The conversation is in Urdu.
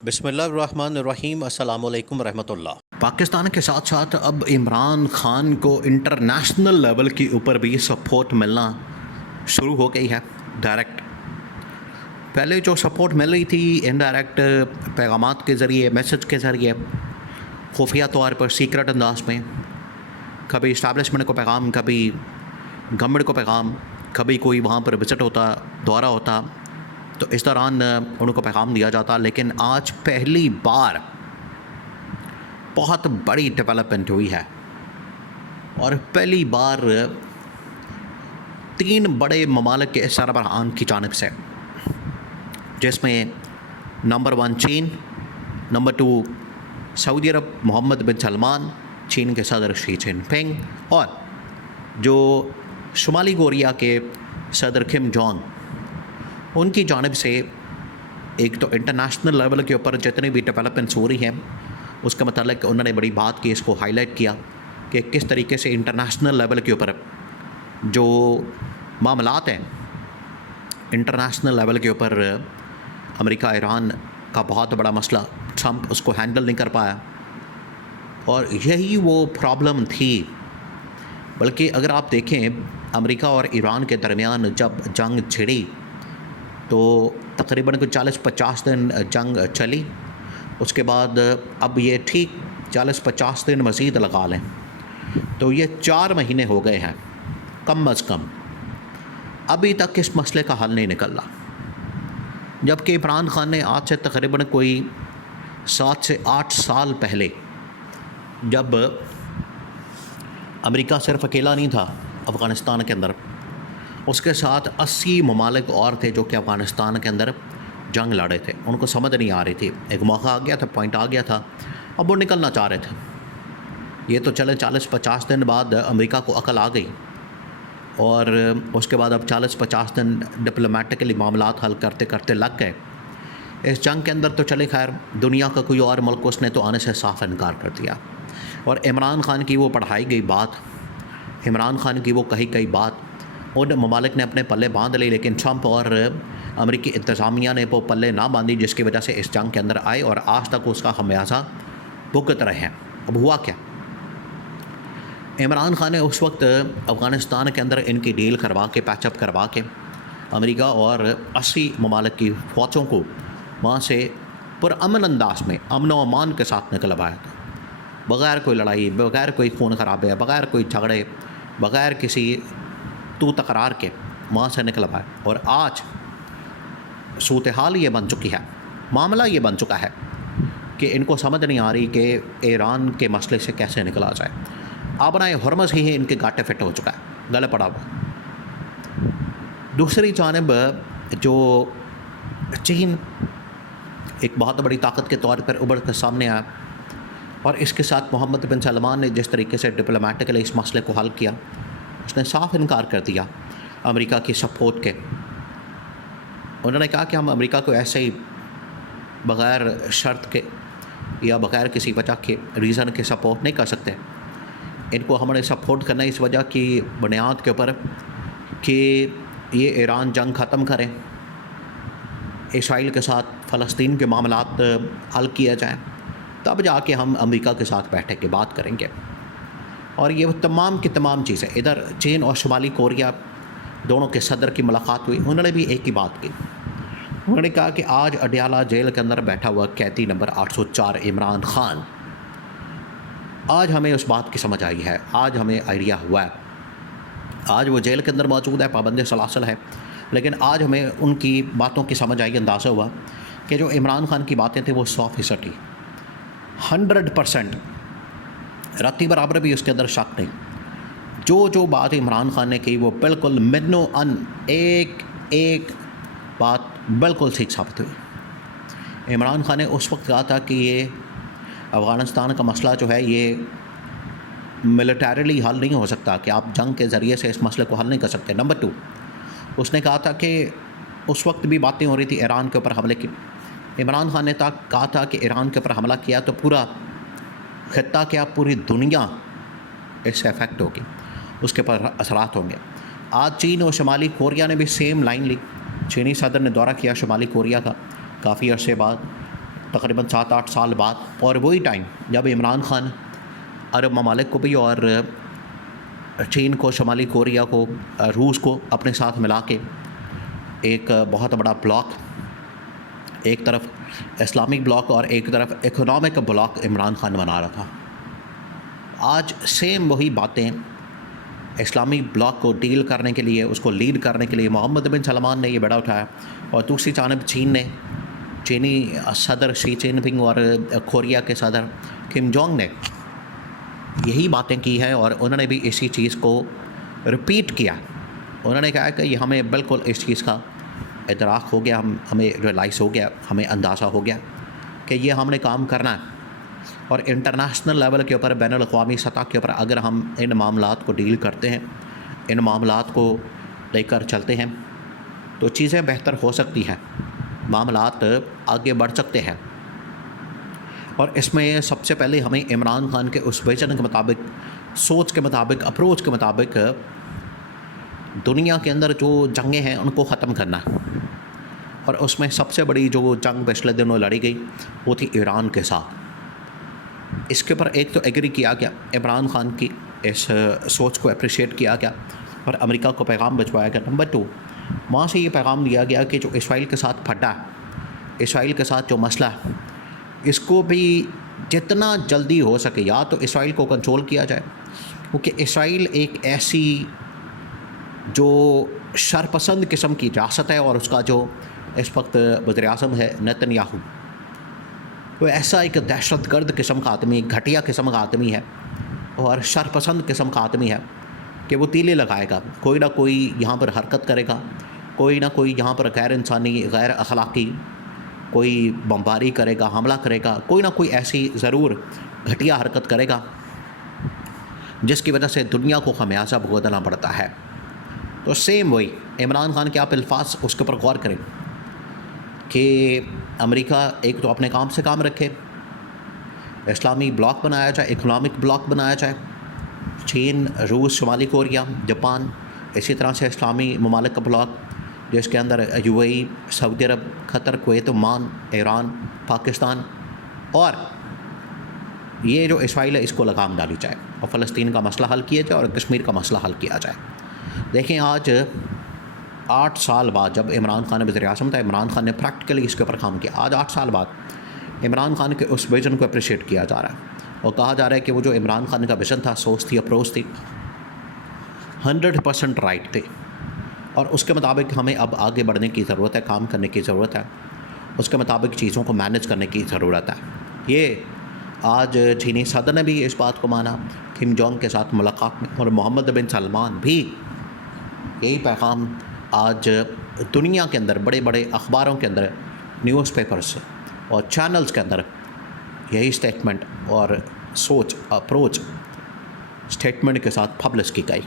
بسم اللہ الرحمن الرحیم، السلام علیکم ورحمۃ اللہ۔ پاکستان کے ساتھ ساتھ اب عمران خان کو انٹرنیشنل لیول کے اوپر بھی سپورٹ ملنا شروع ہو گئی ہے ڈائریکٹ۔ پہلے جو سپورٹ مل رہی تھی انڈائریکٹ پیغامات کے ذریعے، میسج کے ذریعے، خفیہ طور پر سیکرٹ انداز میں، کبھی اسٹیبلشمنٹ کو پیغام، کبھی گورنمنٹ کو پیغام، کبھی کوئی وہاں پر وزٹ ہوتا، دورہ ہوتا، تو اس دوران ان کو پیغام دیا جاتا۔ لیکن آج پہلی بار بہت بڑی ڈیولپمنٹ ہوئی ہے اور پہلی بار 3 بڑے ممالک کے سربراہان کی جانب سے، جس میں نمبر 1 چین، نمبر 2 سعودی عرب محمد بن سلمان، چین کے صدر شی جن پنگ، اور جو شمالی کوریا کے صدر کم جونگ، ان کی جانب سے ایک تو انٹرنیشنل لیول کے اوپر جتنی بھی ڈیولپمنٹس ہو رہی ہیں اس کے متعلق انہوں نے بڑی بات کی، اس کو ہائی لائٹ کیا کہ کس طریقے سے انٹرنیشنل لیول کے اوپر جو معاملات ہیں، انٹرنیشنل لیول کے اوپر امریکہ ایران کا بہت بڑا مسئلہ، ٹرمپ اس کو ہینڈل نہیں کر پایا، اور یہی وہ پرابلم تھی۔ بلکہ اگر آپ دیکھیں امریکہ اور ایران کے درمیان جب جنگ چھڑی تو تقریباً کوئی 40-50 دن جنگ چلی، اس کے بعد اب یہ ٹھیک 40-50 دن مزید لگا لیں تو یہ 4 مہینے ہو گئے ہیں کم از کم، ابھی تک اس مسئلے کا حل نہیں نکل رہا۔ جبکہ عمران خان نے آج سے تقریباً کوئی 7 سے 8 سال پہلے، جب امریکہ صرف اکیلا نہیں تھا افغانستان کے اندر، اس کے ساتھ 80 ممالک اور تھے جو کہ افغانستان کے اندر جنگ لڑے تھے، ان کو سمجھ نہیں آ رہی تھی، ایک موقع آ گیا تھا، پوائنٹ آ گیا تھا، اب وہ نکلنا چاہ رہے تھے۔ یہ تو چلے 40-50 دن بعد امریکہ کو عقل آ گئی، اور اس کے بعد اب 40-50 دن ڈپلومیٹکلی معاملات حل کرتے کرتے لگ گئے۔ اس جنگ کے اندر تو چلے خیر دنیا کا کوئی اور ملک اس نے تو آنے سے صاف انکار کر دیا، اور عمران خان کی وہ پڑھائی گئی بات، عمران خان کی وہ کہی گئی بات ان ممالک نے اپنے پلے باندھ لی، لیکن ٹرمپ اور امریکی انتظامیہ نے وہ پلے نہ باندھی، جس کی وجہ سے اس جنگ کے اندر آئے اور آج تک اس کا خمیازہ بھگت رہے ہیں۔ اب ہوا کیا؟ عمران خان نے اس وقت افغانستان کے اندر ان کی ڈیل کروا کے، پیچ اپ کروا کے، امریکہ اور 80 ممالک کی فوجوں کو وہاں سے پرامن انداز میں، امن و امان کے ساتھ نکلوایا تھا، بغیر کوئی لڑائی، بغیر کوئی خون خرابے، بغیر کوئی جھگڑے، بغیر کسی تو تکرار کے وہاں سے نکلوایا۔ اور آج صورتحال یہ بن چکی ہے، معاملہ یہ بن چکا ہے کہ ان کو سمجھ نہیں آ رہی کہ ایران کے مسئلے سے کیسے نکلا جائے۔ آبنائے ہرمز ہی ان کے گاٹے فٹ ہو چکا ہے، گلے پڑا ہوا۔ دوسری جانب جو چین ایک بہت بڑی طاقت کے طور پر ابھر کر سامنے آیا، اور اس کے ساتھ محمد بن سلمان نے جس طریقے سے ڈپلومیٹکلی اس مسئلے کو حل کیا، اس نے صاف انکار کر دیا امریکہ کی سپورٹ کے۔ انہوں نے کہا کہ ہم امریکہ کو ایسے ہی بغیر شرط کے یا بغیر کسی وجہ کے ریزن کے سپورٹ نہیں کر سکتے، ان کو ہم نے سپورٹ کرنا اس وجہ کی بنیاد کے اوپر کہ یہ ایران جنگ ختم کریں، اسرائیل کے ساتھ فلسطین کے معاملات حل کیا جائیں، تب جا کے ہم امریکہ کے ساتھ بیٹھے کے بات کریں گے۔ اور یہ تمام کی تمام چیزیں، ادھر چین اور شمالی کوریا دونوں کے صدر کی ملاقات ہوئی، انہوں نے بھی ایک ہی بات کی، انہوں نے کہا کہ آج اڈیالہ جیل کے اندر بیٹھا ہوا قیدی نمبر 804 عمران خان، آج ہمیں اس بات کی سمجھ آئی ہے، آج ہمیں آئیڈیا ہوا ہے، آج وہ جیل کے اندر موجود ہے، پابند سلاسل ہے، لیکن آج ہمیں ان کی باتوں کی سمجھ آئی، اندازہ ہوا کہ جو عمران خان کی باتیں تھیں وہ 100% ہی 100% رتی برابر بھی اس کے اندر شک نہیں، جو بات عمران خان نے کی وہ بالکل منو ان ایک بات بالکل ٹھیک ثابت ہوئی۔ عمران خان نے اس وقت کہا تھا کہ یہ افغانستان کا مسئلہ جو ہے یہ ملیٹریلی حل نہیں ہو سکتا، کہ آپ جنگ کے ذریعے سے اس مسئلے کو حل نہیں کر سکتے۔ نمبر 2، اس نے کہا تھا کہ اس وقت بھی باتیں ہو رہی تھی ایران کے اوپر حملے کی، عمران خان نے کہا تھا کہ ایران کے اوپر حملہ کیا تو پورا خطہ کیا پوری دنیا اس سے افیکٹ ہوگی، اس کے پر اثرات ہوں گے۔ آج چین اور شمالی کوریا نے بھی سیم لائن لی، چینی صدر نے دورہ کیا شمالی کوریا کا کافی عرصے بعد، تقریباً 7-8 سال بعد، اور وہی ٹائم جب عمران خان عرب ممالک کو بھی اور چین کو، شمالی کوریا کو، روس کو اپنے ساتھ ملا کے ایک بہت بڑا بلاک، ایک طرف اسلامک بلاک اور ایک طرف اکنامک بلاک عمران خان بنا رہا تھا۔ آج سیم وہی باتیں اسلامی بلاک کو ڈیل کرنے کے لیے، اس کو لیڈ کرنے کے لیے محمد بن سلمان نے یہ بیڑا اٹھایا، اور دوسری جانب چینی صدر شی جن پنگ اور کوریا کے صدر کم جونگ نے یہی باتیں کی ہیں، اور انہوں نے بھی اسی چیز کو رپیٹ کیا۔ انہوں نے کہا کہ یہ ہمیں بالکل اس چیز کا ادراک ہو گیا، ہمیں ریلائز ہو گیا، ہمیں اندازہ ہو گیا کہ یہ ہم نے کام کرنا ہے، اور انٹرنیشنل لیول کے اوپر، بین الاقوامی سطح کے اوپر اگر ہم ان معاملات کو ڈیل کرتے ہیں، ان معاملات کو لے کر چلتے ہیں، تو چیزیں بہتر ہو سکتی ہیں، معاملات آگے بڑھ سکتے ہیں۔ اور اس میں سب سے پہلے ہمیں عمران خان کے اس ویژن کے مطابق، سوچ کے مطابق، اپروچ کے مطابق دنیا کے اندر جو جنگیں ہیں ان کو ختم کرنا ہے، اور اس میں سب سے بڑی جو جنگ پچھلے دنوں لڑی گئی وہ تھی ایران کے ساتھ۔ اس کے اوپر ایک تو ایگری کیا گیا، عمران خان کی اس سوچ کو اپریشیٹ کیا گیا اور امریکہ کو پیغام بھجوایا گیا۔ نمبر 2، وہاں سے یہ پیغام دیا گیا کہ جو اسرائیل کے ساتھ پھٹا ہے، اسرائیل کے ساتھ جو مسئلہ ہے، اس کو بھی جتنا جلدی ہو سکے یا تو اسرائیل کو کنٹرول کیا جائے، کیونکہ اسرائیل ایک ایسی جو شرپسند قسم کی ریاست ہے، اور اس کا جو اس وقت وزیر اعظم ہے نتن یاہو، وہ ایسا ایک دہشت گرد قسم کا آدمی، گھٹیا قسم کا آدمی ہے اور شرپسند قسم کا آدمی ہے کہ وہ تیلے لگائے گا، کوئی نہ کوئی یہاں پر حرکت کرے گا، کوئی نہ کوئی یہاں پر غیر انسانی، غیر اخلاقی کوئی بمباری کرے گا، حملہ کرے گا، کوئی نہ کوئی ایسی ضرور گھٹیا حرکت کرے گا جس کی وجہ سے دنیا کو خمیازہ بھگتنا پڑتا ہے۔ تو سیم وہی عمران خان کے آپ الفاظ اس کے اوپر غور کریں کہ امریکہ ایک تو اپنے کام سے کام رکھے، اسلامی بلاک بنایا جائے، اکنامک بلاک بنایا جائے، چین، روس، شمالی کوریا، جاپان، اسی طرح سے اسلامی ممالک کا بلاک جس کے اندر UAE، سعودی عرب، قطر، کویت، عمان، ایران، پاکستان، اور یہ جو اسرائیل ہے اس کو لگام ڈالی جائے، اور فلسطین کا مسئلہ حل کیا جائے اور کشمیر کا مسئلہ حل کیا جائے۔ دیکھیں آج 8 سال بعد، جب عمران خان وزیر اعظم تھا، عمران خان نے پریکٹیکلی اس کے اوپر کام کیا۔ آج 8 سال بعد عمران خان کے اس ویژن کو اپریشیٹ کیا جا رہا ہے، اور کہا جا رہا ہے کہ وہ جو عمران خان کا ویژن تھا، سوچ تھی، اپروچ تھی، 100% رائٹ تھی، اور اس کے مطابق ہمیں اب آگے بڑھنے کی ضرورت ہے، کام کرنے کی ضرورت ہے، اس کے مطابق چیزوں کو مینیج کرنے کی ضرورت ہے۔ یہ آج چینی صدر نے بھی اس بات کو مانا کم جونگ کے ساتھ ملاقات میں، اور محمد بن سلمان بھی یہی پیغام آج دنیا کے اندر، بڑے بڑے اخباروں کے اندر، نیوز پیپرز اور چینلز کے اندر یہی اسٹیٹمنٹ اور سوچ، اپروچ اسٹیٹمنٹ کے ساتھ پبلش کی گئی۔